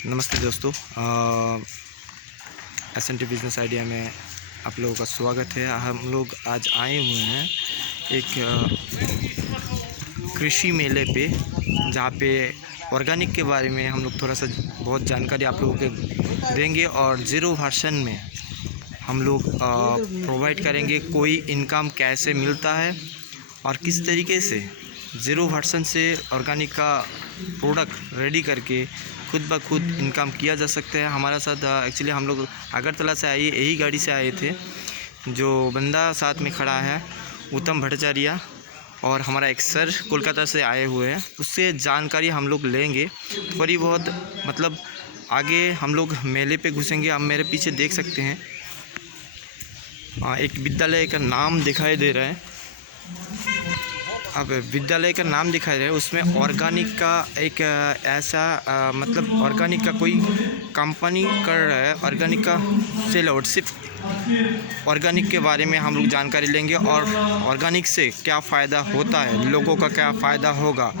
नमस्ते दोस्तों, एस&टी business idea में आप लोगों का स्वागत है। हम लोग आज आए हुए हैं एक कृषि मेले पे, जहाँ पे ऑर्गेनिक के बारे में हम लोग थोड़ा सा बहुत जानकारी आप लोगों को देंगे और ज़ीरो वर्षन में हम लोग प्रोवाइड करेंगे कोई इनकम कैसे मिलता है और किस तरीके से ज़ीरो वर्षन से ऑर्गेनिक का प्रोडक्ट रेडी करके खुद ब खुद इनकम किया जा सकता है। हमारा साथ एक्चुअली हम लोग अगरतला से आए, यही गाड़ी से आए थे। जो बंदा साथ में खड़ा है उत्तम भट्टाचार्य, और हमारा एक सर कोलकाता से आए हुए हैं। उससे जानकारी हम लोग लेंगे थोड़ी बहुत, मतलब आगे हम लोग मेले पे घुसेंगे। आप मेरे पीछे देख सकते हैं एक विद्यालय का नाम दिखाई दे रहा है। अब विद्यालय का नाम दिखाई दे रहा है, उसमें ऑर्गेनिक का एक ऐसा मतलब ऑर्गेनिक का कोई कंपनी कर रहा है, ऑर्गेनिक का सेल आउट। सिर्फ ऑर्गेनिक के बारे में हम लोग जानकारी लेंगे और ऑर्गेनिक से क्या फ़ायदा होता है, लोगों का क्या फ़ायदा होगा,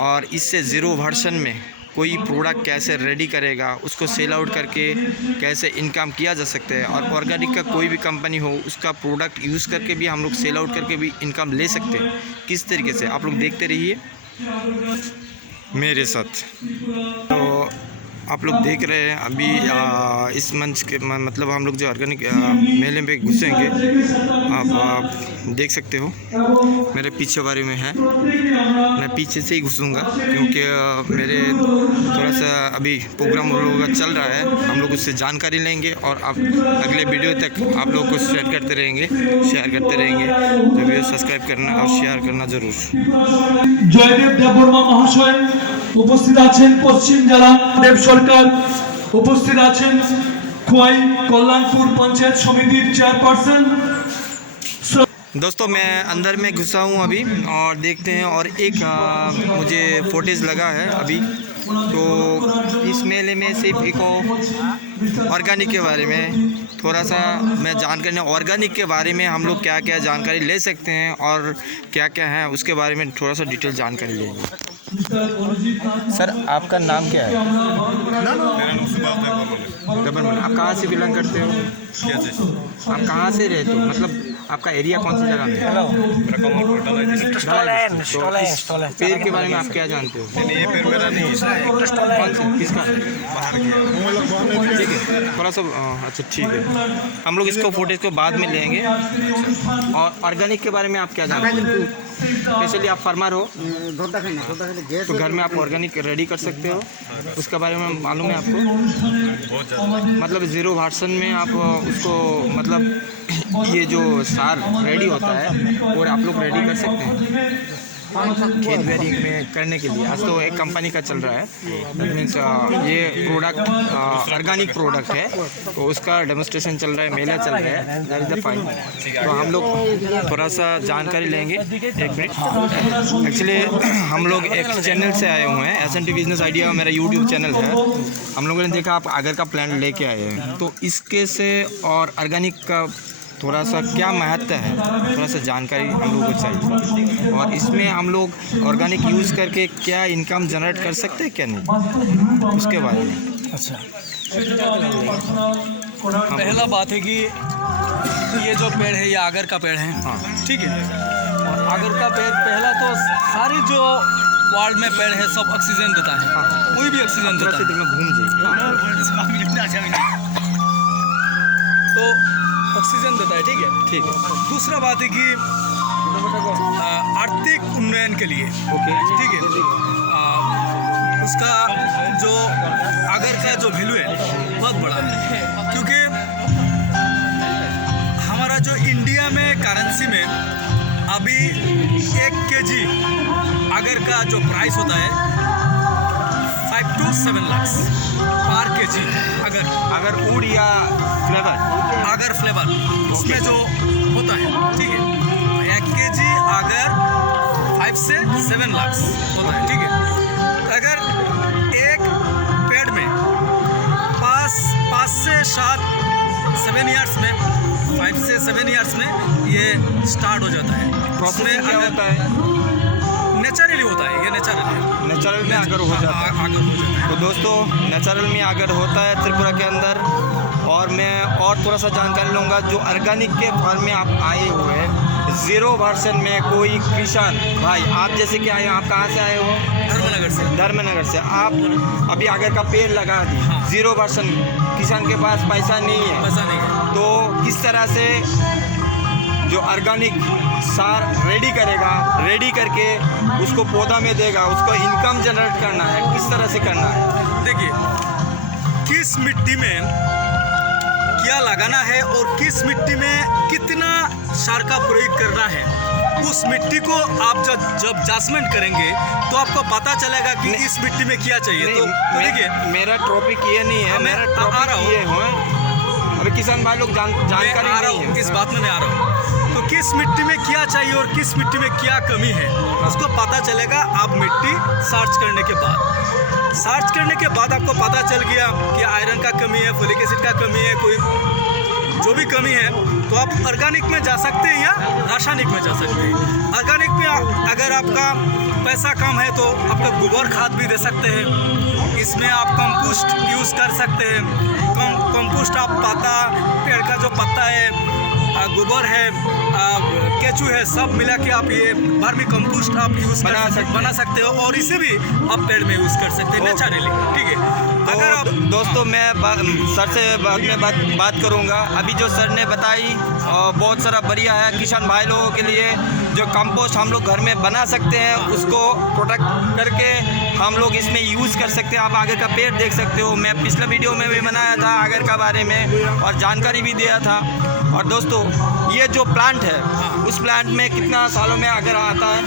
और इससे ज़ीरो वर्षन में कोई प्रोडक्ट कैसे रेडी करेगा, उसको सेल आउट करके कैसे इनकम किया जा सकता है। और ऑर्गेनिक का कोई भी कंपनी हो, उसका प्रोडक्ट यूज़ करके भी हम लोग सेल आउट करके भी इनकम ले सकते हैं। किस तरीके से आप लोग देखते रहिए मेरे साथ। तो आप लोग देख रहे हैं अभी इस मंच के मतलब हम लोग जो ऑर्गेनिक मेले में घुसेंगे, आप देख सकते हो मेरे पीछे बारे में है। मैं पीछे से ही घुसूँगा क्योंकि मेरे थोड़ा सा अभी प्रोग्राम हम लोगों का चल रहा है। हम लोग उससे जानकारी लेंगे और आप अगले वीडियो तक आप लोग को शेयर करते रहेंगे। तो वीडियो सब्सक्राइब करना और शेयर करना ज़रूर। জয়দেব দেববর্মা মহাশয় উপস্থিত আছেন, পশ্চিম জেলা দেব সরকার উপস্থিত আছেন, খোয়াই কল্যাণপুর পঞ্চায়েত সমিতির চেয়ারপারসন। दोस्तों मैं अंदर में घुसा हूँ अभी और देखते हैं, और एक मुझे फुटेज लगा है अभी। तो इस मेले में सिर्फ एक ऑर्गेनिक के बारे में थोड़ा सा मैं जानकारी, ऑर्गेनिक के बारे में हम लोग क्या क्या जानकारी ले सकते हैं और क्या क्या है उसके बारे में थोड़ा सा डिटेल जानकारी लेंगे। सर आपका नाम क्या है? मेरा नाम सुभाष गबन। आप कहाँ से बिलोंग करते हो? आप कहाँ से रहते हो, मतलब आपका एरिया कौन सी जगह में है? पेड़ के बारे में आप क्या जानते हो? ये पेड़ मेरा नहीं है, कौन सा, किसका? बाहर गया। ठीक है, थोड़ा सा अच्छा ठीक है, हम लोग इसको फुटेज को बाद में लेंगे। और ऑर्गेनिक के बारे में आप क्या जानते हो? स्पेशली आप फार्मर हो तो घर में आप ऑर्गेनिक रेडी कर सकते हो, उसके बारे में मालूम है आपको? बहुत ज़्यादा। मतलब ज़ीरो वर्षन में आप उसको, मतलब ये जो सार रेडी होता है और आप लोग रेडी कर सकते हैं खेत वेरी में करने के लिए। आज तो एक कंपनी का चल रहा है, दैट मीन्स ये प्रोडक्ट ऑर्गेनिक प्रोडक्ट है, तो उसका डेमोस्ट्रेशन चल रहा है, मेला चल रहा है, दैट इज़ द फाइन। तो हम लोग थोड़ा सा जानकारी लेंगे। एक मिनट, एक्चुअली हम लोग एक चैनल से आए हुए हैं, एस&टी बिज़नेस आइडिया मेरा यूट्यूब चैनल है। हम लोगों ने देखा आप आगर का प्लांट लेके आए हैं, तो इसके से और ऑर्गेनिक का थोड़ा सा क्या महत्व है, थोड़ा सा जानकारी हम लोगों को चाहिए। और इसमें हम लोग ऑर्गेनिक यूज़ करके क्या इनकम जनरेट कर सकते हैं क्या नहीं, उसके बारे में। अच्छा, पहला बात है कि ये जो पेड़ है ये आगर का पेड़ है। हाँ ठीक है, और आगर का पेड़ पहला तो सारे जो वार्ड में पेड़ है सब ऑक्सीजन देता है। हाँ, कोई भी ऑक्सीजन देता है। में घूम जाइए। तो ऑक्सीजन देता है। ठीक है। दूसरा बात है कि आर्थिक उन्नयन के लिए, ओके, ठीक है, उसका जो आगर का जो वैल्यू है बहुत बड़ा है, क्योंकि हमारा जो इंडिया में करेंसी में अभी 1 kg आगर का जो प्राइस होता है 5 to 7 lakhs पर kg। अगर वुड या फ्लेवर उसमें जो होता है, ठीक है, 1 kg अगर 5 से 7 लाख होता है। ठीक है, अगर एक पेड़ में 5 से 7 ईयर्स में, 5 से 7 ईयर्स में ये स्टार्ट हो जाता है। प्रोसेस क्या होता है? नेचुरली होता है, ये नेचुरली नेचुरल में अगर हो जाता है। आगर हो जाता है। तो दोस्तों नेचुरल में अगर होता है त्रिपुरा के अंदर, और मैं और थोड़ा सा जानकारी लूँगा जो ऑर्गेनिक के फार्म में आप आए हुए हैं 0% में कोई किसान भाई, आप जैसे कि आए, आप कहाँ से आए हो? धर्मनगर से। धर्मनगर से। आप अभी आगर का पेड़ लगा दी, हाँ। 0% किसान के पास पैसा नहीं है, पैसा नहीं है। तो किस तरह से जो ऑर्गेनिक सार रेडी करेगा, रेडी करके उसको पौधा में देगा, उसको इनकम जनरेट करना है, किस तरह से करना है? देखिए, किस मिट्टी में क्या लगाना है और किस मिट्टी में कितना सार का प्रयोग करना है, उस मिट्टी को आप जब जाजमेंट करेंगे तो आपको पता चलेगा कि इस मिट्टी में क्या चाहिए। तो देखिए, मेरा टॉपिक ये नहीं है, मेरा आ रहा टॉपिक ये है, अभी किसान भाई लोग जानकारी नहीं है, इस बात में मैं आ रहा हूँ। तो किस मिट्टी में क्या चाहिए और किस मिट्टी में क्या कमी है, उसको पता चलेगा आप मिट्टी सर्च करने के बाद। सर्च करने के बाद आपको पता चल गया कि आयरन का कमी है, फोलिक एसिड का कमी है, कोई जो भी कमी है, तो आप ऑर्गेनिक में जा सकते हैं या रासायनिक में जा सकते हैं। ऑर्गेनिक में अगर आपका पैसा कम है तो आपका गोबर खाद भी दे सकते हैं, इसमें आप कंपोस्ट यूज़ कर सकते हैं। कंपोस्ट आप पत्ता, पेड़ का जो पत्ता है, गोबर है, केचू है, सब मिला के आप ये वर्मी कंपोस्ट आप यूज़ बना सकते हो, और इसे भी आप पेड़ में यूज़ कर सकते हैं नेचुरली। ठीक है। अगर आप दोस्तों मैं सर से बाद में बात करूंगा। अभी जो सर ने बताई बहुत सारा बढ़िया है किसान भाई लोगों के लिए। जो कंपोस्ट हम लोग घर में बना सकते हैं, उसको प्रोटेक्ट करके हम लोग इसमें यूज़ कर सकते हैं। आप आगर का पेड़ देख सकते हो, मैं पिछले वीडियो में भी बनाया था आगर का बारे में और जानकारी भी दिया था। और दोस्तों ये जो प्लांट है, उस प्लांट में कितना सालों में आगर आता है?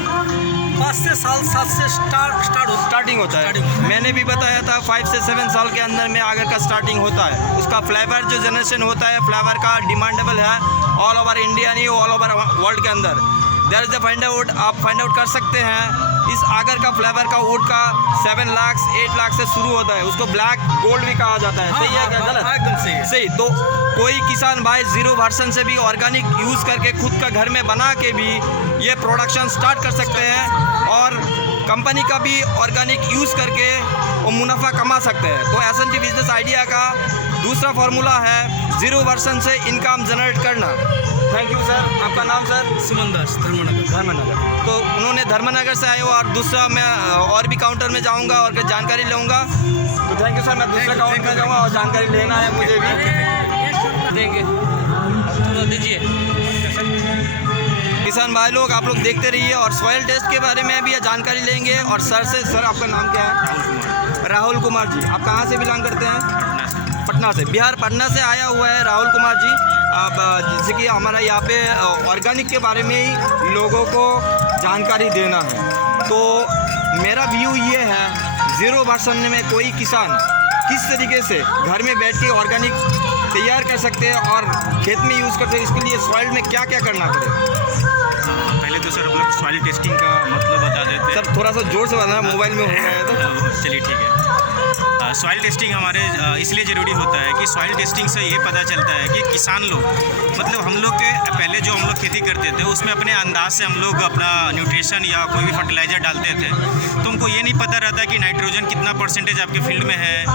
5 से 7 से स्टार्टिंग होता है। मैंने भी बताया था 5 से 7 साल के अंदर में आगर का स्टार्टिंग होता है। उसका फ्लेवर जो जनरेशन होता है, फ्लेवर का डिमांडेबल है ऑल ओवर इंडिया, नहीं ऑल ओवर वर्ल्ड के अंदर। There is a find out, आप फाइंड आउट कर सकते हैं। इस आगर का फ्लेवर का वुड का 7 लाख 8 लाख से शुरू होता है। उसको ब्लैक गोल्ड भी कहा जाता है। सही है क्या गलत? एकदम सही है। सही। तो कोई किसान भाई 0% से भी ऑर्गेनिक यूज़ करके खुद का घर में बना के भी ये प्रोडक्शन स्टार्ट कर सकते हैं, और कंपनी का भी ऑर्गेनिक यूज़ करके वो मुनाफा कमा सकते हैं। तो एस&टी बिजनेस आइडिया का दूसरा फार्मूला है 0% से इनकम जनरेट करना। Thank you sir. आपका नाम सर? सुमन दास, धर्मनगर। तो उन्होंने धर्मनगर से आए हो, और दूसरा मैं और भी काउंटर में जाऊंगा और जानकारी लूँगा। तो थैंक यू सर। मैं दूसरा काउंटर में जाऊँगा और जानकारी लेना है मुझे भी। देंगे तो दीजिए। किसान भाई लोग आप लोग देखते रहिए, और सॉइल टेस्ट के बारे में भी जानकारी लेंगे। और सर से, सर आपका नाम क्या है? राहुल कुमार जी। आप कहाँ से बिलोंग करते हैं? पटना से। बिहार पटना से आया हुआ है राहुल कुमार जी। अब जैसे कि हमारा यहाँ पे ऑर्गेनिक के बारे में ही लोगों को जानकारी देना है, तो मेरा व्यू ये है 0% में कोई किसान किस तरीके से घर में बैठ के ऑर्गेनिक तैयार कर सकते हैं और खेत में यूज़ करते हैं। इसके लिए सॉइल में क्या क्या करना पड़ेगा? पहले तो सर हम लोग सॉइल टेस्टिंग का मतलब बता देते हैं। सर थोड़ा सा जोर से बताना, मोबाइल में हो रहा है तो। चलिए ठीक है। सॉइल टेस्टिंग हमारे इसलिए ज़रूरी होता है कि सॉइल टेस्टिंग से ये पता चलता है कि किसान लोग, मतलब हम लोग के पहले जो हम लोग खेती करते थे उसमें अपने अंदाज से हम लोग अपना न्यूट्रिशन या कोई भी फर्टिलाइज़र डालते थे, तो हमको ये नहीं पता रहता कि नाइट्रोजन कितना परसेंटेज आपके फील्ड में है,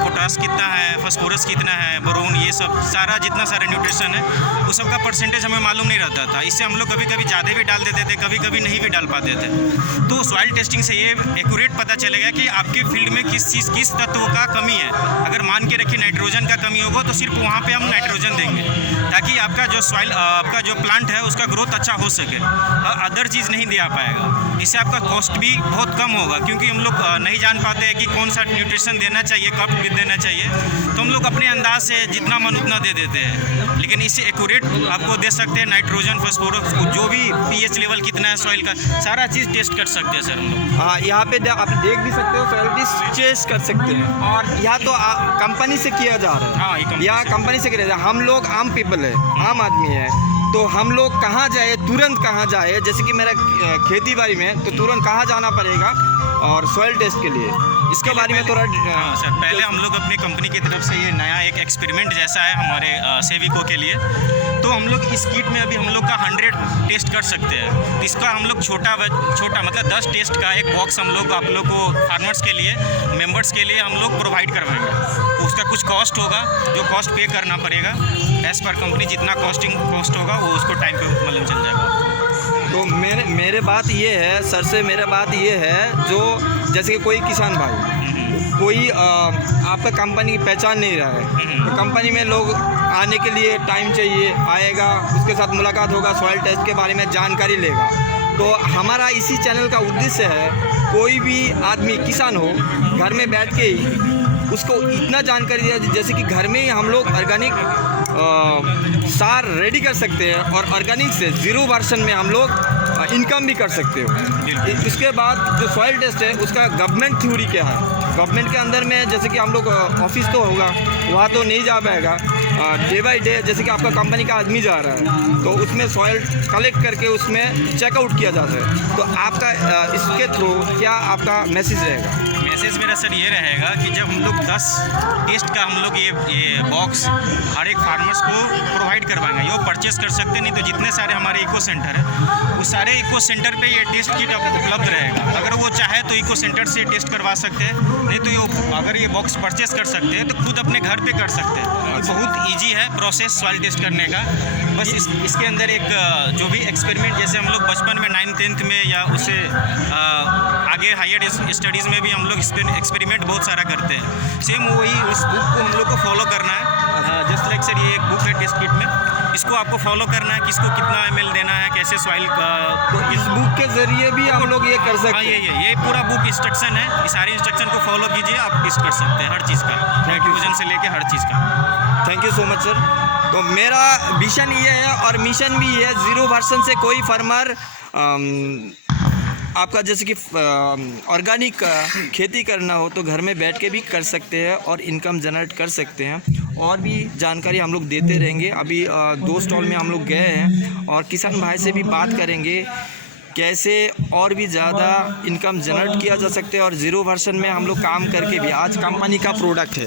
पोटास कितना है, फास्फोरस कितना है, बोरोन, ये सब सारा जितना सारा न्यूट्रिशन है वो सब का परसेंटेज हमें मालूम नहीं रहता था। इससे हम लोग कभी कभी ज़्यादा भी डाल देते थे, कभी कभी नहीं भी डाल पाते थे। तो सॉइल टेस्टिंग से ये एक्यूरेट पता चलेगा कि आपके फील्ड में किस तत्व का कमी है। अगर मान के रखिए नाइट्रोजन का कमी होगा तो सिर्फ वहाँ पे हम नाइट्रोजन देंगे, ताकि आपका जो सॉइल, आपका जो प्लांट है उसका ग्रोथ अच्छा हो सके। अदर चीज़ नहीं दिया पाएगा। इससे आपका कॉस्ट भी बहुत कम होगा, क्योंकि हम लोग नहीं जान पाते हैं कि कौन सा न्यूट्रिशन देना चाहिए, कब देना चाहिए, तो हम लोग अपने अंदाज से जितना मन उतना दे देते हैं। लेकिन इससे एक्यूरेट आपको दे सकते हैं नाइट्रोजन, फास्फोरस, जो भी पीएच लेवल कितना है सॉइल का, सारा चीज़ टेस्ट कर सकते हैं सर हम लोग। हाँ, यहाँ पे आप देख भी सकते हो, सॉइल टेस्ट कर सकते हैं। और यहाँ तो कंपनी से किया जा रहा है। हाँ, यहाँ कंपनी से किया जा रहा है। हम लोग आम पीपल है, आम आदमी है, तो हम लोग कहाँ जाए, तुरंत कहाँ जाए, जैसे कि मेरा खेती बाड़ी में, तो तुरंत कहाँ जाना पड़ेगा और सॉइल टेस्ट के लिए, इसके बारे में थोड़ा हाँ सर, पहले हम लोग अपनी कंपनी की तरफ से ये नया एक एक्सपेरिमेंट जैसा है हमारे सेविको के लिए। तो हम लोग इस किट में अभी हम लोग का 100 टेस्ट कर सकते हैं। तो इसका हम लोग छोटा मतलब 10 टेस्ट का एक बॉक्स हम लोग आप लोग को फार्मर्स के लिए, मेंबर्स के लिए हम लोग प्रोवाइड करवाएंगे। तो उसका कुछ कॉस्ट होगा, जो कॉस्ट पे करना पड़ेगा एज़ पर कंपनी, जितना कॉस्ट होगा वो उसको टाइम पे मालूम चल जाएगा। तो मेरे बात ये है सर से, मेरा बात ये है, जो जैसे कि कोई किसान भाई कोई आपका कंपनी की पहचान नहीं रहा है, तो कंपनी में लोग आने के लिए टाइम चाहिए, आएगा, उसके साथ मुलाकात होगा, सॉइल टेस्ट के बारे में जानकारी लेगा। तो हमारा इसी चैनल का उद्देश्य है, कोई भी आदमी किसान हो, घर में बैठ के ही उसको इतना जानकारी दिया, जैसे कि घर में ही हम लोग ऑर्गेनिक सार रेडी कर सकते हैं और ऑर्गेनिक से 0 वर्षन में हम लोग इनकम भी कर सकते हो। इसके बाद जो सॉइल टेस्ट है उसका गवर्नमेंट थ्योरी क्या है, गवर्नमेंट के अंदर में जैसे कि हम लोग ऑफिस तो होगा, वहाँ तो नहीं जा पाएगा, डे बाय डे जैसे कि आपका कंपनी का आदमी जा रहा है तो उसमें सॉइल कलेक्ट करके उसमें चेकआउट किया जाता है। तो आपका इसके थ्रू क्या आपका मैसेज रहेगा? मैसेज मेरा सर ये रहेगा कि जब हम लोग 10 टेस्ट का हम लोग ये बॉक्स हर एक फार्मर्स को प्रोवाइड करवाएंगे, ये वो परचेस कर सकते हैं। नहीं तो जितने सारे हमारे इको सेंटर है, उस सारे इको सेंटर पे ये टेस्ट किट उपलब्ध रहेगा। अगर वो चाहे तो इको सेंटर से टेस्ट करवा सकते हैं, नहीं तो ये अगर ये बॉक्स परचेस कर सकते हैं तो खुद अपने घर पे कर सकते हैं। बहुत ईजी है प्रोसेस सॉइल टेस्ट करने का। बस इसके अंदर एक जो भी एक्सपेरिमेंट जैसे हम लोग बचपन में 9th-10th में या उससे आगे हायर स्टडीज़ में भी हम लोग एक्सपेरिमेंट बहुत सारा करते हैं, सेम वही उस बुक को हम लोग को फॉलो करना है। जस्ट लाइक सर ये एक बुक है टेस्ट किट में, इसको आपको फॉलो करना है, किसको कितना ml देना है, कैसे सॉइल का। तो इस बुक के ज़रिए भी हम लोग ये कर सकते हैं। हाँ, ये पूरा बुक इंस्ट्रक्शन है, ये सारे इंस्ट्रक्शन को फॉलो कीजिए, आप टेस्ट कर सकते हैं हर चीज़ का, नाइट्रोजन से लेके हर चीज़ का। Thank you so much sir. तो मेरा विजन ये है और मिशन भी ये है, 0 वर्षन से कोई फार्मर आपका जैसे कि ऑर्गेनिक खेती करना हो तो घर में बैठ के भी कर सकते हैं और इनकम जनरेट कर सकते हैं। और भी जानकारी हम लोग देते रहेंगे। अभी 2 स्टॉल में हम लोग गए हैं और किसान भाई से भी बात करेंगे कैसे और भी ज़्यादा इनकम जनरेट किया जा सकते हैं और 0 वर्षन में हम लोग काम करके भी, आज कंपनी का प्रोडक्ट है,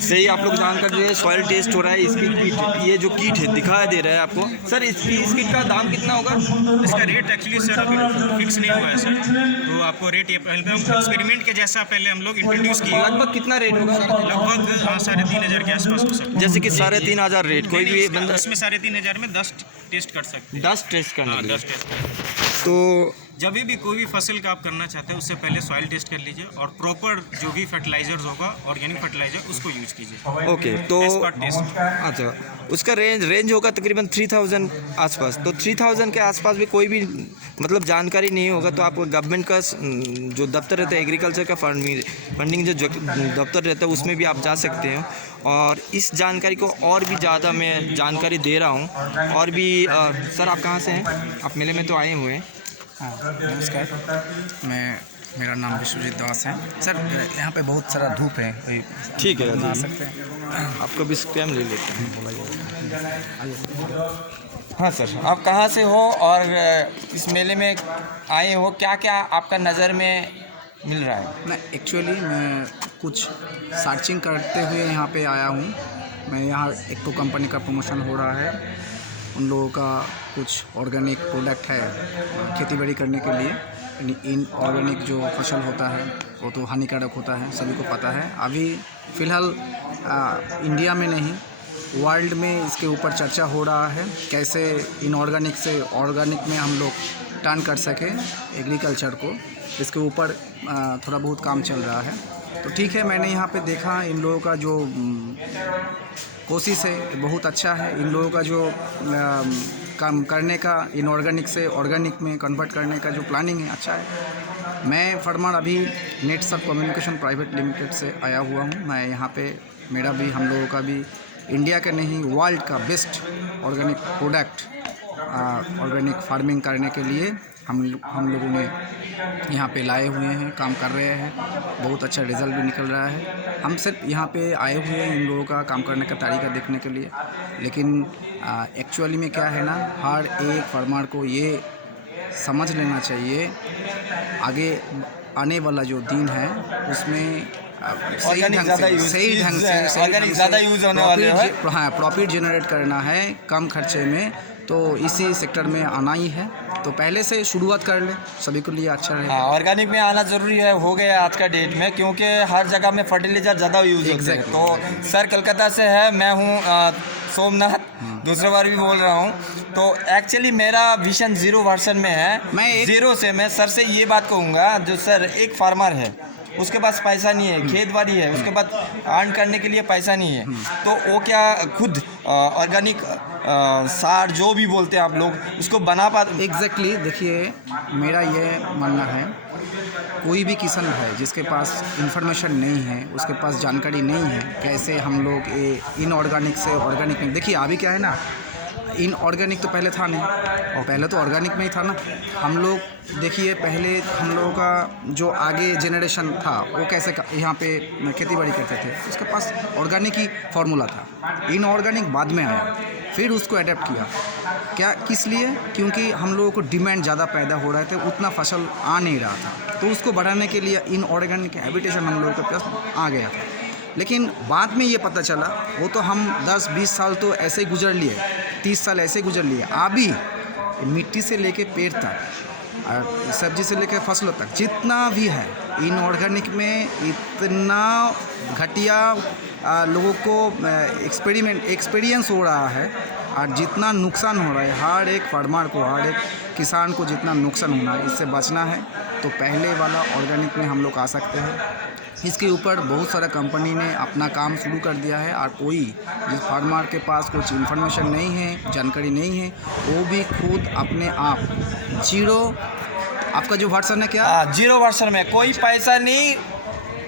सही आप लोग जानकर जो है सॉइल टेस्ट हो रहा है, इसकी किट, ये जो किट है दिखा दे रहा है आपको। सर इस किट का दाम कितना होगा? इसका रेट एक्चुअली सर अभी फिक्स नहीं हुआ है सर, तो आपको रेट ये पहले हम एक्सपेरिमेंट के जैसा पहले हम लोग इंट्रोड्यूस किए। लगभग कितना रेट होगा? लगभग 3,500 के आसपास हो सकता है। जैसे कि 3,500 रेट, कोई भी बंदा इसमें 3,500 में 10 टेस्ट कर सकते हैं। 10 टेस्ट करना है। 10 टेस्ट। तो जब भी कोई भी फसल का आप करना चाहते हैं उससे पहले सॉइल टेस्ट कर लीजिए और प्रॉपर जो भी फर्टिलाइजर्स होगा, ऑर्गेनिक फर्टिलाइजर, उसको यूज़ कीजिए। ओके, तो As per taste। अच्छा, उसका रेंज होगा तकरीबन 3,000 आसपास। तो 3,000 के आसपास भी कोई भी मतलब जानकारी नहीं होगा तो आप गवर्नमेंट का जो दफ्तर रहता है, एग्रीकल्चर का फंडिंग जो दफ्तर रहता है उसमें भी आप जा सकते हैं। और इस जानकारी को और भी ज़्यादा मैं जानकारी दे रहा हूँ। और भी सर आप कहाँ से हैं? आप मेले में तो आए हुए हैं। हाँ नमस्कार, मेरा नाम विश्वजीत दास है सर। यहाँ पे बहुत सारा धूप है, वही ठीक है, आ सकते हैं। आपको भी स्कैम ले लेते हैं, बोला जाए। हाँ सर, आप कहाँ से हो और इस मेले में आए हो, क्या क्या आपका नज़र में मिल रहा है? मैं एक्चुअली मैं कुछ सर्चिंग करते हुए यहाँ पे आया हूँ। मैं यहाँ एक तो कंपनी का प्रमोशन हो रहा है, उन लोगों का कुछ ऑर्गेनिक प्रोडक्ट है खेती बाड़ी करने के लिए। इन ऑर्गेनिक जो फसल होता है वो तो हानिकारक होता है, सभी को पता है। अभी फ़िलहाल इंडिया में नहीं, वर्ल्ड में इसके ऊपर चर्चा हो रहा है, कैसे इनऑर्गेनिक से ऑर्गेनिक में हम लोग टर्न कर सकें एग्रीकल्चर को। इसके ऊपर थोड़ा बहुत काम चल रहा है। तो ठीक है, मैंने यहाँ पे देखा इन लोगों का जो कोशिश है बहुत अच्छा है। इन लोगों का जो काम करने का, इनऑर्गेनिक से ऑर्गेनिक में कन्वर्ट करने का जो प्लानिंग है अच्छा है। मैं फरमान अभी नेटसब कम्युनिकेशन प्राइवेट लिमिटेड से आया हुआ हूँ। मैं यहाँ पे मेरा भी, हम लोगों का भी इंडिया का नहीं वर्ल्ड का best organic product organic farming करने के लिए हम लोगों ने यहाँ पे लाए हुए हैं, काम कर रहे हैं। बहुत अच्छा रिज़ल्ट भी निकल रहा है। हम सिर्फ यहाँ पे आए हुए हैं इन लोगों का काम करने का तरीका देखने के लिए, लेकिन एक्चुअली में क्या है ना, हर एक फार्मर को ये समझ लेना चाहिए, आगे आने वाला जो दिन है उसमें सही Organic ढंग ज़्यादा से use- सही ढंग से use- सही organic ढंग ज़्यादा से use होने वाले profit हैं। हाँ प्रॉफिट जनरेट करना है कम खर्चे में, तो इसी सेक्टर में आना ही है। तो पहले से शुरुआत कर ले, सभी के लिए अच्छा रहेगा। हाँ, ऑर्गेनिक में आना ज़रूरी है, हो गया आज का डेट में, क्योंकि हर जगह में फर्टिलाइजर ज़्यादा यूज़ होते हैं। Exactly. तो सर कलकत्ता से है, मैं हूँ सोमनाथ, दूसरी बार भी बोल रहा हूँ। तो एक्चुअली मेरा विजन 0 वर्जन में है। मैं एक- 0 से मैं सर से ये बात कहूँगा, जो सर एक फार्मर है, उसके पास पैसा नहीं है, खेत बाड़ी है, उसके पास अर्न करने के लिए पैसा नहीं है, तो वो क्या खुद ऑर्गेनिक सार जो भी बोलते हैं आप लोग, उसको बना पाते? एग्जैक्टली देखिए, मेरा ये मानना है, कोई भी किसान है जिसके पास इंफॉर्मेशन नहीं है, उसके पास जानकारी नहीं है कैसे हम लोग ये इनऑर्गेनिक से ऑर्गेनिक में, देखिए अभी क्या है ना, इनऑर्गेनिक तो पहले था नहीं, और पहले तो ऑर्गेनिक में ही था ना। हम लोग देखिए पहले हम लोगों का जो आगे जनरेशन था वो कैसे यहाँ पे खेती बाड़ी करते थे, उसके पास ऑर्गेनिक ही फार्मूला था। इनऑर्गेनिक बाद में आया, फिर उसको अडेप्ट किया। क्या किस लिए? क्योंकि हम लोगों को डिमांड ज़्यादा पैदा हो रहे थे, उतना फसल आ नहीं रहा था, तो उसको बढ़ाने के लिए इनऑर्गेनिक हैबिटेशन हम लोगों के पास आ गया था। लेकिन बाद में ये पता चला, वो तो हम 10-20 साल तो ऐसे ही गुजर लिए, 30 साल ऐसे गुजर लिए। अभी मिट्टी से लेके पेड़ तक और सब्जी से लेकर फसलों तक जितना भी है इनऑर्गेनिक में, इतना घटिया लोगों को एक्सपीरियंस हो रहा है, और जितना नुकसान हो रहा है हर एक फार्मर को, हर एक किसान को जितना नुकसान होना है, इससे बचना है तो पहले वाला ऑर्गेनिक में हम लोग आ सकते हैं। इसके ऊपर बहुत सारा कंपनी ने अपना काम शुरू कर दिया है, और कोई जिस फार्मर के पास कुछ इन्फॉर्मेशन नहीं है, जानकारी नहीं है, वो भी खुद अपने आप 0, आपका जो वर्जन है क्या? 0 वर्जन में कोई पैसा नहीं,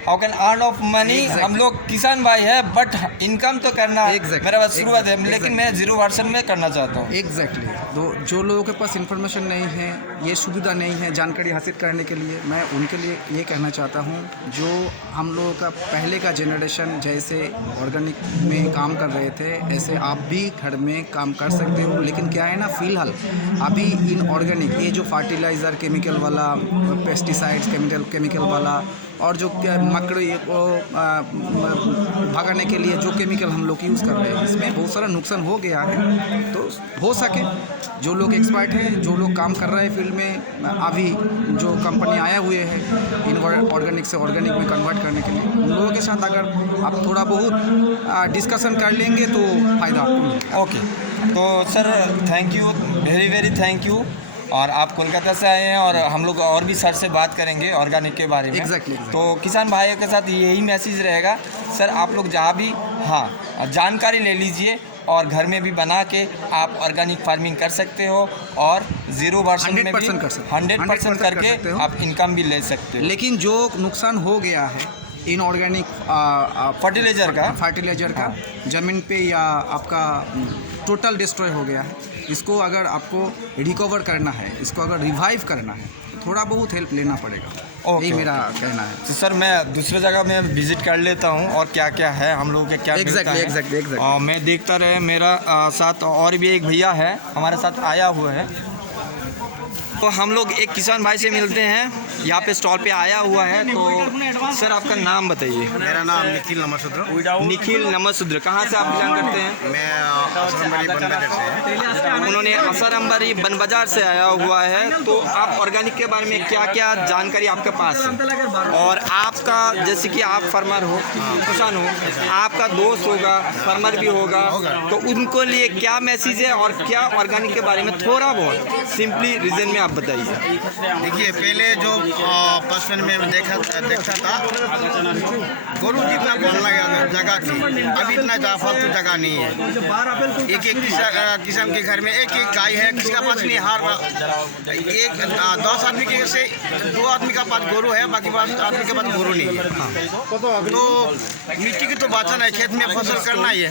how can earn of money. Exactly. हम लोग किसान भाई है, बट इनकम तो करना Exactly. मेरा बस शुरुआत है, Exactly. लेकिन मैं 0 वर्जन में करना चाहता हूँ। एग्जैक्टली जो लोगों के पास इन्फॉर्मेशन नहीं है, ये सुविधा नहीं है जानकारी हासिल करने के लिए, मैं उनके लिए ये कहना चाहता हूँ, जो हम लोगों का पहले का जनरेशन जैसे ऑर्गेनिक में काम कर रहे थे, ऐसे आप भी घर में काम कर सकते हो। लेकिन क्या है ना, फ़िलहाल अभी इन ऑर्गेनिक ये जो फर्टिलाइज़र केमिकल वाला, पेस्टिसाइड्स केमिकल वाला, और जो मकड़ी को भगाने के लिए जो केमिकल हम लोग यूज़ कर रहे हैं, इसमें बहुत सारा नुकसान हो गया है। तो हो सके जो लोग एक्सपर्ट हैं, जो लोग काम कर रहे हैं फील्ड में, अभी जो कंपनी आए हुए हैं इन ऑर्गेनिक से ऑर्गेनिक में कन्वर्ट करने के लिए, उन लोगों के साथ अगर आप थोड़ा बहुत डिस्कशन कर लेंगे तो फ़ायदा आपको मिलेगा। ओके, तो sir thank you, very very thank you. और आप कोलकाता से आए हैं, और हम लोग और भी सर से बात करेंगे ऑर्गेनिक के बारे में। Exactly. तो किसान भाइयों के साथ यही मैसेज रहेगा, सर आप लोग जहाँ भी जानकारी ले लीजिए, और घर में भी बना के आप ऑर्गेनिक फार्मिंग कर सकते हो, और 0 वर्जन में भी 100% कर सकते हो। 100% कर करके सकते हो। आप इनकम भी ले सकते हो। लेकिन जो नुकसान हो गया है इनऑर्गेनिक फर्टिलाइज़र का ज़मीन पे या आपका टोटल डिस्ट्रॉय हो गया है, इसको अगर आपको रिकवर करना है, इसको अगर रिवाइव करना है, थोड़ा बहुत हेल्प लेना पड़ेगा। Okay. यही मेरा कहना है। तो सर मैं दूसरे जगह में विजिट कर लेता हूँ, और क्या क्या है हम लोगों के क्या मिलता है। Exactly. और मैं देखता रहे, मेरा साथ और भी एक भैया है हमारे साथ आया हुआ है। तो हम लोग एक किसान भाई से मिलते हैं, यहाँ पे स्टॉल पे आया हुआ है। तो सर आपका नाम बताइए। मेरा नाम निखिल नमसूद्र। निखिल नमसूद्र, कहाँ से आप बिलोंग करते हैं? मैं असरम्बरी बनबाजार से है। उन्होंने असरम्बरी बन बाजार से आया हुआ है। तो आप ऑर्गेनिक के बारे में क्या क्या जानकारी आपके पास है, और आपका जैसे कि आप फार्मर हो, किसान हो, आपका दोस्त होगा फार्मर भी होगा, तो उनको लिए क्या मैसेज है, और क्या ऑर्गेनिक के बारे में थोड़ा बहुत सिंपली रीजन में आप बताइए। देखिए, पहले जो बचपन में देखता था, गोरू जितना बोलना जगह थी, अभी इतना फालतू जगह नहीं है। एक किसान के घर में एक गाय है, किसी का पास नहीं, हर 10 आदमी के से 2 आदमी का पास गोरू है, बाकी 5 आदमी के पास गोरू नहीं है। तो मिट्टी की तो बचना है, खेत में फसल करना ही है।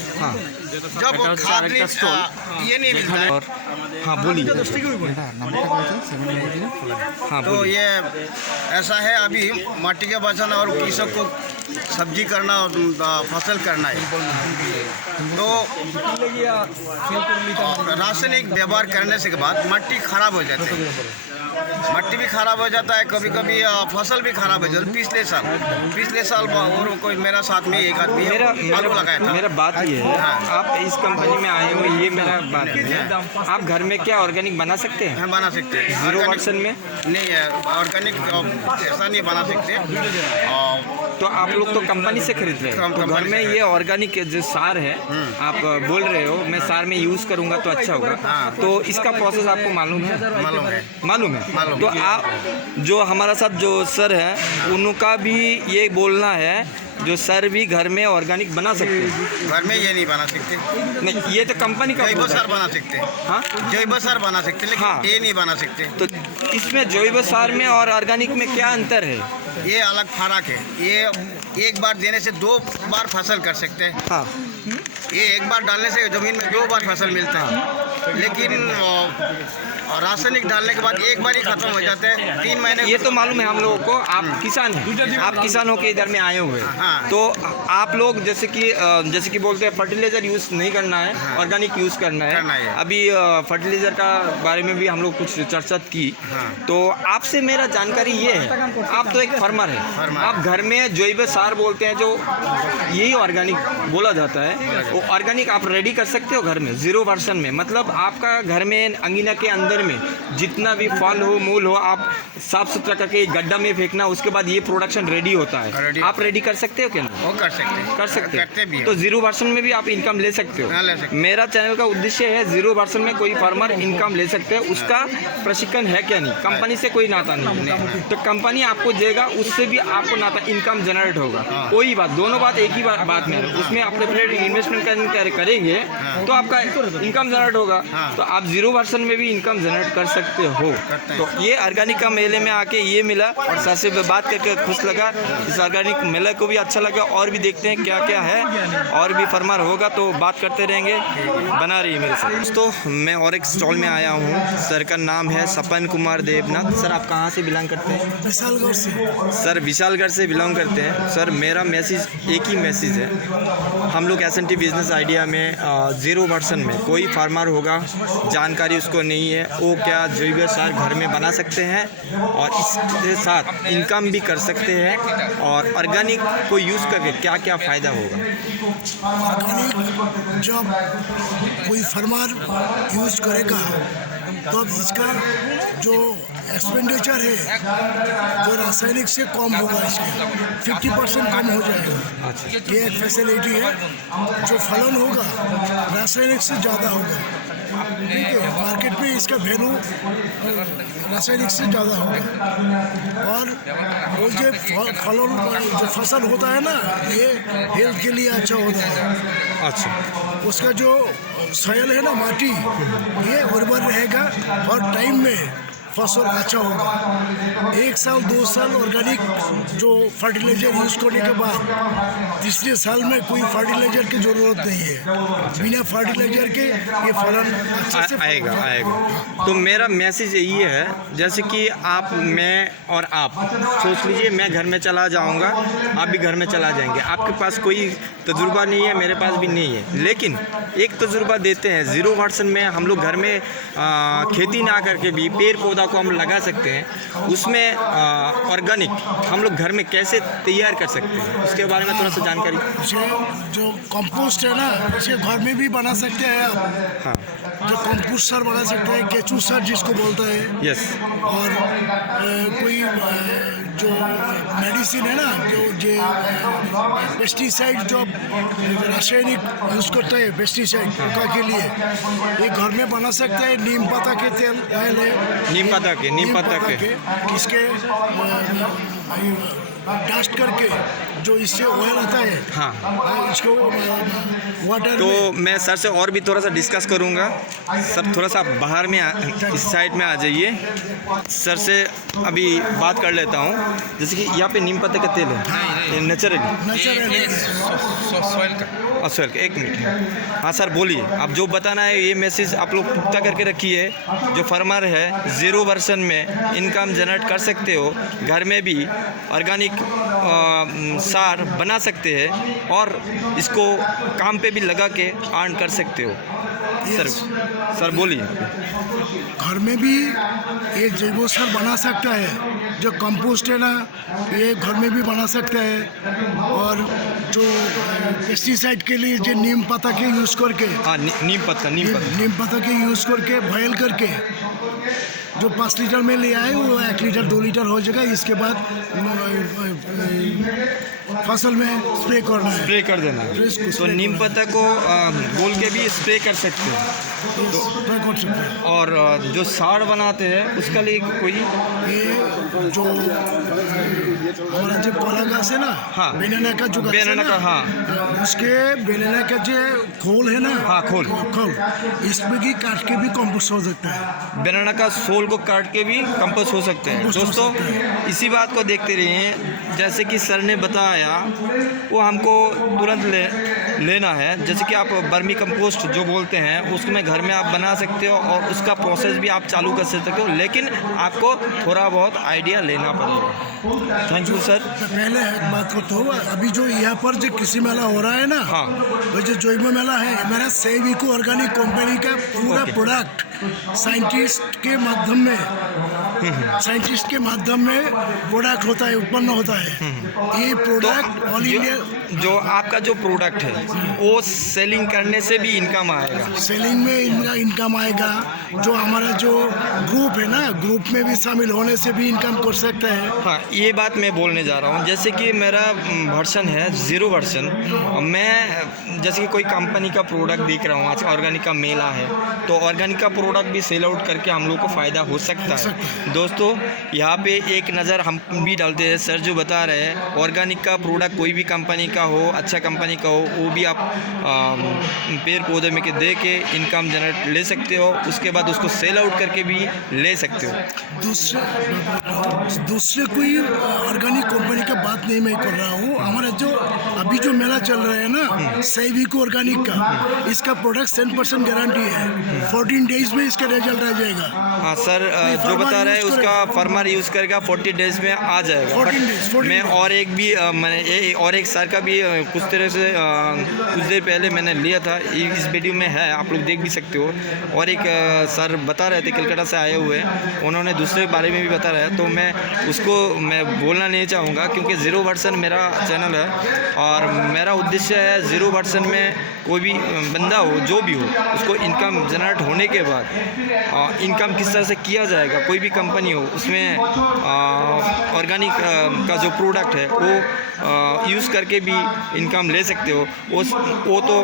जब खाद ये नहीं मिलता है। हाँ बोलिए। हाँ तो ये ऐसा है, अभी माटी के बचना और किसान को सब्जी करना और फसल करना है। तो रासायनिक व्यवहार करने से के बाद मिट्टी खराब हो जाती है। मट्टी भी खराब हो जाता है, कभी कभी फसल भी खराब हो जाता है। पिछले साल और कोई मेरा साथ में एक आदमी आलू लगाया था। मेरा बात ये है, आप इस कंपनी में आए हो, ये मेरा बात है, आप घर में क्या ऑर्गेनिक बना सकते हैं? हम बना सकते हैं 0% में? नहीं है ऑर्गेनिक ऐसा नहीं बना सकते। तो आप लोग तो कंपनी से खरीद रहे हैं, तो घर में ये ऑर्गेनिक जो सार है आप बोल रहे हो मैं सार में यूज़ करूंगा तो अच्छा होगा, तो इसका प्रोसेस आपको मालूम है? मालूम है। तो आप जो हमारा साथ जो सर है उनका भी ये बोलना है जो सर भी घर में ऑर्गेनिक बना सकते हैं। घर में ये नहीं बना सकते। नहीं, ये तो कंपनी का जैव सार बना सकते हैं। हाँ, जैव सार बना सकते हैं, लेकिन हाँ। ये नहीं बना सकते। तो इसमें जैव सार में और ऑर्गेनिक में क्या अंतर है? ये अलग फर्क है। ये एक बार देने से 2 बार फसल कर सकते हैं। हाँ, ये एक बार डालने से ज़मीन में 2 बार फसल मिलता है, लेकिन रासायनिक डालने के बाद एक बार ही खत्म हो जाते हैं। 3 महीने ये तो मालूम है हम लोगों को। आप किसान हैं, आप किसान होकर इधर में आए हुए हैं, हाँ। तो आप लोग जैसे कि बोलते हैं फर्टिलाइजर यूज़ नहीं करना है, ऑर्गेनिक यूज़ करना है। अभी फर्टिलाइजर का बारे में भी हम लोग कुछ चर्चा की, तो आपसे मेरा जानकारी ये है, आप तो एक फार्मर है, आप घर में जैव सार बोलते हैं जो यही ऑर्गेनिक बोला जाता है, वो ऑर्गेनिक आप रेडी कर सकते हो घर में 0% में। मतलब आपका घर में अंगीना के अंदर में जितना भी फल हो मूल हो आप साफ सुथरा करके एक गड्ढा में फेंकना, उसके बाद ये प्रोडक्शन रेडी होता है। आप रेडी कर सकते हो क्या? वो कर सकते हैं भी हैं। तो 0% में भी आप इनकम ले सकते हो। हाँ, ले सकते। मेरा चैनल का उद्देश्य है 0% में कोई फार्मर इनकम ले सकते हैं, उसका प्रशिक्षण है क्या नहीं, कंपनी से कोई नाता नहीं, तो कंपनी आपको देगा, उससे भी आपको नाता इनकम जनरेट होगा। कोई बात, दोनों बात एक ही बात में है, उसमें अपने इन्वेस्टमेंट करेंगे तो आपका इनकम जनरेट होगा, तो आप 0% में भी इनकम जनरेट कर सकते हो। तो ये ऑर्गेनिक का मेले में आके ये मिला और सर से बात करके खुश लगा। इस ऑर्गेनिक मेले को भी अच्छा लगा, और भी देखते हैं क्या क्या है, और भी फरमार होगा तो बात करते रहेंगे। बना रही है मेरे साथ। दोस्तों मैं और एक स्टॉल में आया हूँ, सर का नाम है सपन कुमार देवनाथ। सर आप कहाँ से बिलोंग करते हैं? विशालगढ़ से। सर विशालगढ़ से बिलोंग करते हैं। सर मेरा मैसेज एक ही मैसेज है, हम लोग S&T बिजनेस आइडिया में 0% में कोई फार्मर होगा जानकारी उसको नहीं है, वो क्या जैव सार घर में बना सकते हैं और इसके साथ इनकम भी कर सकते हैं, और ऑर्गेनिक को यूज़ करके क्या क्या फ़ायदा होगा। ऑर्गेनिक जब कोई फार्मर यूज़ करेगा तब इसका जो एक्सपेंडिचर है वो रासायनिक से कम होगा, इसके 50% कम हो जाएगा। ये एक फैसिलिटी है। जो फलन होगा रासायनिक से ज़्यादा होगा, ठीक है। मार्केट में इसका वैल्यू रासायनिक से ज़्यादा होगा, और वो जो फलन जो फसल होता है ना, ये हेल्थ के लिए अच्छा होता है। अच्छा, उसका जो सॉइल है ना, माटी, ये उर्वर रहेगा और टाइम में फसल अच्छा होगा। 1 साल 2 साल ऑर्गेनिक जो फर्टिलाइजर यूज़ करने के बाद तीसरे साल में कोई फर्टिलाइजर की ज़रूरत नहीं है। बिना फर्टिलाइजर के ये फलन अच्छे से आएगा। तो मेरा मैसेज यही है, जैसे कि आप, मैं और आप सोच लीजिए मैं घर में चला जाऊंगा, आप भी घर में चला जाएंगे, आपके पास कोई तजुर्बा नहीं है, मेरे पास भी नहीं है, लेकिन एक तजुर्बा देते हैं 0% में हम लोग घर में खेती ना करके भी पेड़ पौधा को हम लगा सकते हैं, उसमें ऑर्गेनिक हम लोग घर में कैसे तैयार कर सकते हैं, उसके बारे में थोड़ा सा जानकारी। जो कंपोस्ट है ना, इसे घर में भी बना सकते हैं आप। हाँ, जो कंपोस्ट सार बना सकते हैं, केचू सार जिसको बोलता है। यस। और कोई जो मेडिसिन है ना, जो पेस्टिसाइड जो रासायनिक यूज़ करते हैं पेस्टिसाइड के लिए, ये घर में बना सकते हैं। नीम पत्ता के तेल ऑयल है, नीम पत्ता के इसके डस्ट करके जो इससे ऑयल आता है, हाँ, इसको वाटर तो मैं सर से और भी थोड़ा सा डिस्कस करूँगा। सर थोड़ा सा बाहर में इस साइड में आ जाइए, सर से अभी बात कर लेता हूँ। जैसे कि यहाँ पे नीम पत्ते का तेल है, नेचुरली सॉइल का। 1 मिनट, हाँ सर बोलिए, आप जो बताना है ये मैसेज आप लोग पुख्ता करके रखिए। जो फार्मर है 0% में इनकम जनरेट कर सकते हो, घर में भी ऑर्गेनिक सार बना सकते हैं और इसको काम पे भी लगा के अर्न कर सकते हो। सर बोलिए। घर में भी ये जैव सार बना सकता है, जो कंपोस्ट है ना ये घर में भी बना सकता है। और जो पेस्टिसाइड के लिए जो नीम पत्ता के यूज़ करके, हाँ नीम पत्ता के यूज़ करके बॉयल करके जो 5 लीटर में ले आए वो 1 लीटर 2 लीटर हो जाएगा। इसके बाद फसल में स्प्रे करना है, स्प्रे कर देना है। तो नीम पत्ता को गोल के भी स्प्रे कर सकते हैं। स्प्रे कर सकते हैं। और जो सार बनाते हैं उसका लिए कोई ये जो हमारा जो कला गाछ है ना, हाँ बेनाना का जो गाछ है बेनाना ना, का, हाँ उसके बेनाना का जो खोल है ना, हाँ खोल इसमें भी काट के भी कंपोस्ट हो सकता है। बेनाना का सोल को काट के भी कंपोस्ट हो सकते हैं। कंपोस्ट हो दोस्तों सकते हैं। इसी बात को देखते रहिए, जैसे कि सर ने बताया वो हमको तुरंत लेना है। जैसे कि आप बर्मी कंपोस्ट जो बोलते हैं उसमें घर में आप बना सकते हो और उसका प्रोसेस भी आप चालू कर सकते हो, लेकिन आपको थोड़ा बहुत आइडिया लेना पड़ेगा। Thank you sir. पहले एक बात करता हूँ, अभी जो यहाँ पर जो कृषि मेला हो रहा है ना, हाँ वो जो जैव मेला है, मेरा सेविको ऑर्गेनिक कंपनी का पूरा प्रोडक्ट साइंटिस्ट के माध्यम में प्रोडक्ट होता है, उत्पन्न होता है। ये प्रोडक्ट ऑल इंडिया जो आपका जो प्रोडक्ट है वो सेलिंग करने से भी इनकम आएगा, सेलिंग में इनका इनकम आएगा। जो हमारा जो ग्रुप है ना, ग्रुप में भी शामिल होने से भी इनकम कर सकता है। हाँ ये बात मैं बोलने जा रहा हूँ। जैसे कि मेरा वर्सन है 0 वर्सन, मैं जैसे कि कोई कंपनी का प्रोडक्ट देख रहा हूँ, आज ऑर्गेनिक का मेला है तो ऑर्गेनिक का प्रोडक्ट भी सेल आउट करके हम लोग को फ़ायदा हो सकता है। दोस्तों यहाँ पे एक नज़र हम भी डालते हैं, सर जो बता रहे हैं ऑर्गेनिक का प्रोडक्ट कोई भी कंपनी का हो, अच्छा कंपनी का हो, वो भी आप पेड़ पौधे में के दे के इनकम जनरेट ले सकते हो, उसके बाद उसको सेल आउट करके भी ले सकते हो। दूसरे कोई ऑर्गेनिक कंपनी का बात नहीं मैं कर रहा हूँ। हमारा जो अभी जो मेला चल रहा है ना सेविको ऑर्गेनिक का, इसका प्रोडक्ट 100% गारंटी है। 14 डेज में इसका रिजल्ट आ जाएगा। हाँ सर जो बता रहे हैं उसका फार्मर यूज़ करेगा 40 डेज में आ जाएगा। 14 days मैं और एक भी मैंने और एक सर का भी कुछ तरह से कुछ देर पहले मैंने लिया था, इस वीडियो में है, आप लोग देख भी सकते हो। और एक सर बता रहे थे कलकत्ता से आए हुए, उन्होंने दूसरे बारे में भी बता रहा है, तो मैं उसको मैं बोलना नहीं चाहूँगा क्योंकि 0 वर्सन मेरा चैनल है और मेरा उद्देश्य है 0 वर्सन में कोई भी बंदा हो जो भी हो उसको इनकम जनरेट होने के बाद इनकम किस तरह से किया जाएगा, कोई भी कंपनी हो उसमें ऑर्गेनिक का जो प्रोडक्ट है वो यूज़ करके भी इनकम ले सकते हो। वो तो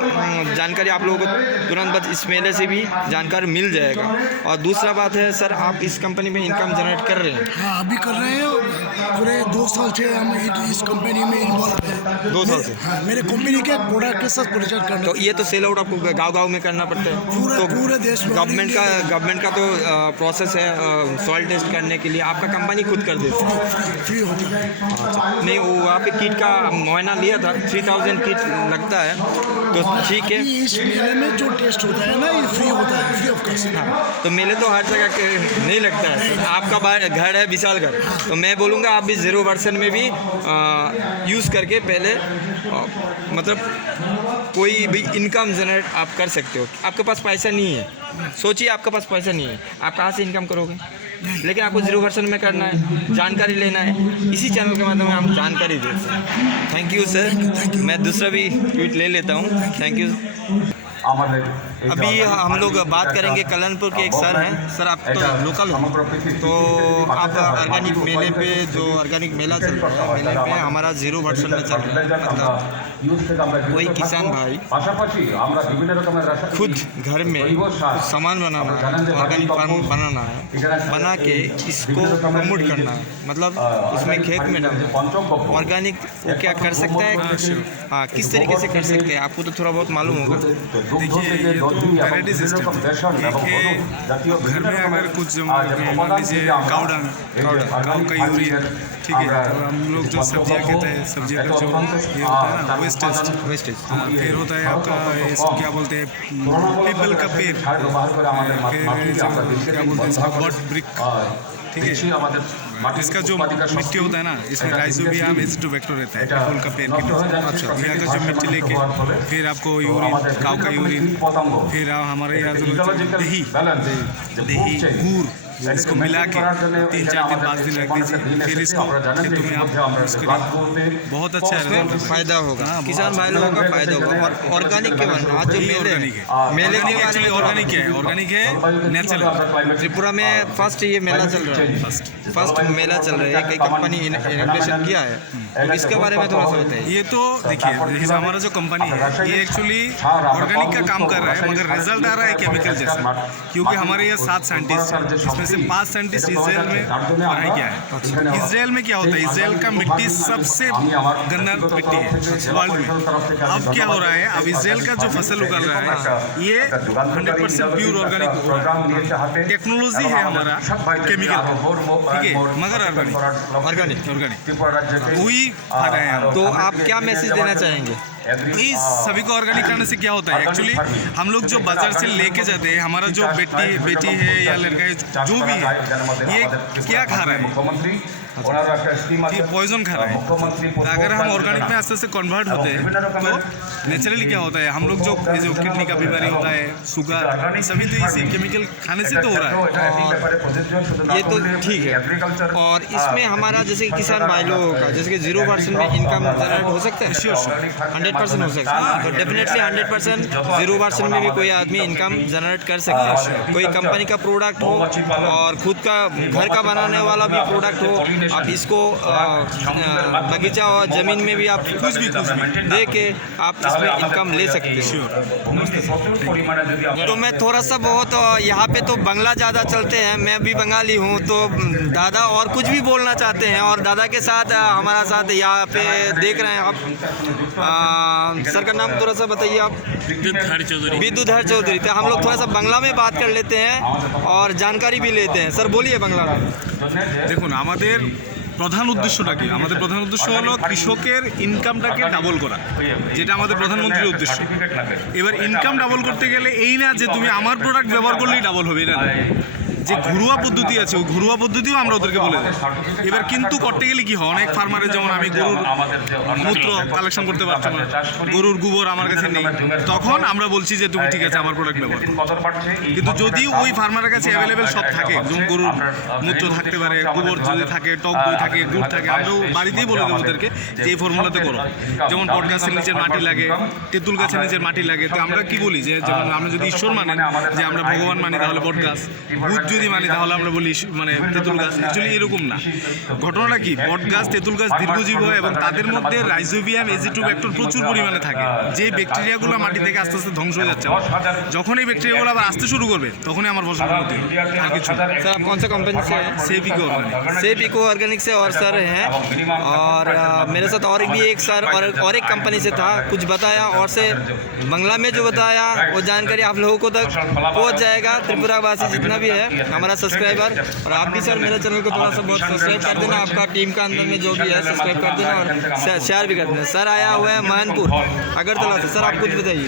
जानकारी आप लोगों को तुरंत बाद इस मेले से भी जानकारी मिल जाएगा। और दूसरा बात है सर आप इस कंपनी में इनकम जनरेट कर रहे हैं? हाँ अभी कर रहे हैं, पूरे 2 साल से हम इस कंपनी में इन्वॉल्व हैं। 2 साल से? हाँ मेरे कंपनी के प्रोडक्ट के साथ परिचय करना। तो ये तो सेल आउट आपको गांव-गांव में करना पड़ता है, तो पूरे देश में गवर्नमेंट का तो प्रोसेस है सॉइल टेस्ट करने के लिए, आपका कंपनी खुद कर देती है? फ्री होता है। अच्छा नहीं, वो वहाँ पे किट का मुआयना लिया था, 3000 किट लगता है, तो ठीक है। इस मेले में जो टेस्ट होता है ना ये फ्री होता है, फ्री ऑफ कॉस्ट। हाँ तो मेले तो हर जगह के नहीं लगता है सर। आपका घर है विशालगढ़, तो मैं बोलूँगा आप भी 0 वर्सन में भी यूज़ करके पहले मतलब कोई भी इनकम जनरेट आप कर सकते हो। आपके पास पैसा नहीं है, सोचिए आपके पास पैसा नहीं है, आप कहाँ से इनकम करोगे? लेकिन आपको 0 वर्सन में करना है, जानकारी लेना है, इसी चैनल के माध्यम में हम जानकारी देते हैं। Thank you sir. मैं दूसरा भी ट्वीट ले लेता हूँ। Thank you. अभी हम लोग बात करेंगे कल्याणपुर के एक सर हैं। सर आप तो लोकल हो, तो आप ऑर्गेनिक मेले पे जो ऑर्गेनिक मेला चल रहा है, मेले पे हमारा 0 वर्सन में चल रहा है, मतलब कोई किसान भाई खुद घर में कुछ सामान बनाना है, ऑर्गेनिक फार्म बनाना है, बना के इसको प्रमोट करना है, मतलब उसमें खेत में डालना ऑर्गेनिक, वो क्या कर सकता है? हाँ किस तरीके से कर सकते हैं, आपको तो थोड़ा बहुत मालूम होगा। देखिए ये तो वैरायटी सिस्टम एक है, घर में अगर कुछ मान लीजिए काऊ का यूरिया, ठीक है, हम लोग जो सब्जियां कहते हैं, सब्जियां का जो ये होता है ना वेस्टेज, फिर होता है आपका क्या बोलते हैं पीपल का पेड़, फिर क्या बोलते हैं बट ब्रिक, ठीक है, रहा है। इसका जो मिट्टी होता है ना, इसमें राइजोबियम एजिटोबैक्टर रहता है फूल का पेड़ के नीचे। अच्छा, यहाँ का जो मिट्टी लेके फिर आपको यूरिन, काऊ का यूरिन, फिर हमारे यहाँ जो दही गुड़, इसको मिला के 3-4 दिन 5 दिन रख दीजिए, फिर इसको खेतों में आप यूज़ करिए, बहुत अच्छा है, फायदा होगा, किसान भाई लोगों का फायदा होगा। और ऑर्गेनिक के बारे में आज जो मेले के एक्चुअली ऑर्गेनिक है, ऑर्गेनिक है, नेचुरल। त्रिपुरा में फर्स्ट ये मेला चल रहा है, फर्स्ट मेला चल रहा है, कई कंपनी इनोवेशन किया है, तो इसके बारे में थोड़ा सा बताइए। ये तो देखिए हमारा जो कंपनी है ये एक्चुअली ऑर्गेनिक का काम कर रहा है, मगर रिजल्ट आ रहा है केमिकल जैसा, क्योंकि हमारे यहाँ 7 साइंटिस्ट हैं, इसमें से 5 साइंटिस्ट इसराइल में पढ़ाई किया है। इसराइल में क्या होता है, इसराइल का मिट्टी सबसे गंदा मिट्टी है वर्ल्ड में। अब क्या हो रहा है, अब इसराइल का जो फसल उगल रहा है ये 100% प्योर ऑर्गेनिक टेक्नोलॉजी है हमारा, केमिकल ठीक है, मगर ऑर्गेनिक वही फायदा है। तो आप क्या मैसेज देना चाहेंगे? वही सभी को ऑर्गेनिक करने से क्या होता है, एक्चुअली हम लोग जो बाजार से लेके जाते हैं, हमारा जो बेटी है या लड़का है जो भी है, ये क्या खा रहा है, ये पॉइजन खा रहा है। तो अगर हम ऑर्गेनिक में आस्ते से कन्वर्ट होते हैं तो नेचुरली क्या होता है, हम लोग जो किडनी का बीमारी होता है, शुगर, सभी तो इसी केमिकल खाने से तो हो रहा है। ये तो ठीक है। और इसमें हमारा जैसे किसान भाई लोगों का जैसे कि 0% में इनकम जनरेट हो सकता है, 100% हो सकता है। तो डेफिनेटली 100% 0% में भी कोई आदमी इनकम जनरेट कर सकता है। कोई कंपनी का प्रोडक्ट हो और खुद का घर का बनाने वाला भी प्रोडक्ट हो, आप इसको बगीचा और ज़मीन में भी आप कुछ भी दे के आप इसमें इनकम ले सकते हो। तो मैं थोड़ा सा बहुत यहाँ पे तो बंगला ज़्यादा चलते हैं, मैं भी बंगाली हूँ, तो दादा और कुछ भी बोलना चाहते हैं, और दादा के साथ हमारा साथ यहाँ पे देख रहे हैं आप। सर का नाम थोड़ा सा बताइए आप। विद्युधर चौधरी। तो हम लोग थोड़ा सा बांग्ला में बात कर लेते हैं और जानकारी भी लेते हैं। सर बोलिए बांग्ला में। দেখুন আমাদের প্রধান উদ্দেশ্যটা কি, আমাদের প্রধান উদ্দেশ্য হলো কৃষকের ইনকামটাকে ডাবল করা, যেটা আমাদের প্রধানমন্ত্রীর উদ্দেশ্য। এবার ইনকাম ডাবল করতে গেলে এই না যে তুমি আমার প্রোডাক্ট ব্যবহার করলেই ডাবল হবে, এটা না। যে ঘরোয়া পদ্ধতি আছে ওই ঘরোয়া পদ্ধতিও আমরা ওদেরকে বলে দিই। এবার কিন্তু করতে গেলে কি হয়, অনেক ফার্মারের যেমন আমি গরুর মূত্র কালেকশন করতে পারছি না, গরুর গোবর আমার কাছে নেই, তখন আমরা বলছি যে তুমি ঠিক আছে আমার প্রোডাক্ট ব্যবহার করো। কিন্তু যদি ওই ফার্মারের কাছে অ্যাভেলেবেল সব থাকে, যেমন গরুর মূত্র থাকতে পারে, গোবর যদি থাকে, টক দই থাকে, গুড় থাকে, আমরাও বাড়িতেই বলে দেবো ওদেরকে যে এই ফর্মুলাতে করো। যেমন বট গাছের নিচের মাটি লাগে, তেঁতুল গাছের নিচের মাটি লাগে, তো আমরা কি বলি যে যেমন আমরা যদি ঈশ্বর মানেন, যে আমরা ভগবান মানি, তাহলে বট গাছ, বুধ যদি মানি তাহলে আমরা বলি মানে তেঁতুল গাছ। অ্যাকচুয়ালি এরকম না, ঘটনাটা কি, বট গাছ, তেঁতুল গাছ দীর্ঘজীব হয় এবং তাদের মধ্যে রাইজোবিয়াম এজিটোব্যাক্টর প্রচুর পরিমাণে থাকে, যে ব্যাকটেরিয়াগুলো মাটি থেকে আস্তে আস্তে ধ্বংস হয়ে যাচ্ছে। যখন এই ব্যাকটেরিয়াগুলো আবার আসতে শুরু করবে তখনই আমার ফসল ক্ষতি হবে, আর কিছু না। सर आप कौन सा कंपनी से हैं? सेविको ऑर्गेनिक। सेविको ऑर्गेनिक से और सर हैं, और मेरे साथ और भी एक सर और एक कंपनी से था, कुछ बताया, और से बंगला में जो बताया वो जानकारी आप लोगों को तक पहुंच जाएगा, त्रिपुरा वासी जितना भी है हमारा सब्सक्राइबर। और आप भी सर मेरे चैनल को थोड़ा सा बहुत सब्सक्राइब कर देना, आपका टीम का अंदर में जो भी है सब्सक्राइब कर देना और शेयर भी कर देना। सर आया हुआ है महनपुर अगरतला से। सर आप कुछ बताइए,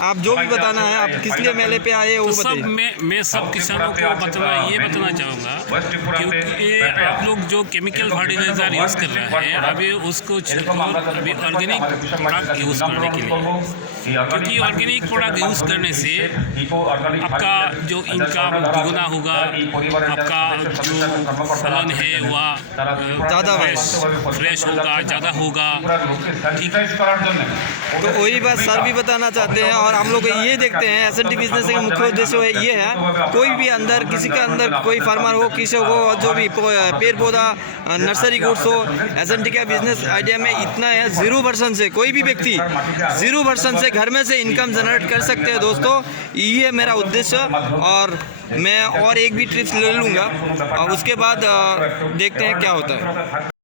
आप जो भी बताना है, आप किस लिए मेले पे आए वो बताइए। मैं सब किसानों को ये बताना चाहूँगा, क्योंकि आप लोग जो केमिकल फर्टिलाइजर यूज़ कर रहे हैं अभी उसको अभी ऑर्गेनिक प्रोडक्ट यूज़ करने के लिए, क्योंकि ऑर्गेनिक प्रोडक्ट यूज़ करने से आपका जो इनकम दुगुना होगा, आपका जो फलन है वह ज़्यादा फ्रेश होगा, ज़्यादा होगा, ठीक है। तो वही बात सर भी बताना चाहते हैं, और हम लोग ये देखते हैं एसएनटी बिजनेस का मुख्य उद्देश्य ये है, कोई भी अंदर किसी के अंदर कोई फार्मर हो, किसी हो, जो भी पेड़ पौधा नर्सरी गुड्स हो, एसएनटी का बिजनेस आइडिया में इतना है 0% से कोई भी व्यक्ति 0% से घर में से इनकम जनरेट कर सकते हैं। दोस्तों ये मेरा उद्देश्य, और मैं और एक भी ट्रिप्स ले लूँगा और उसके बाद देखते हैं क्या होता है।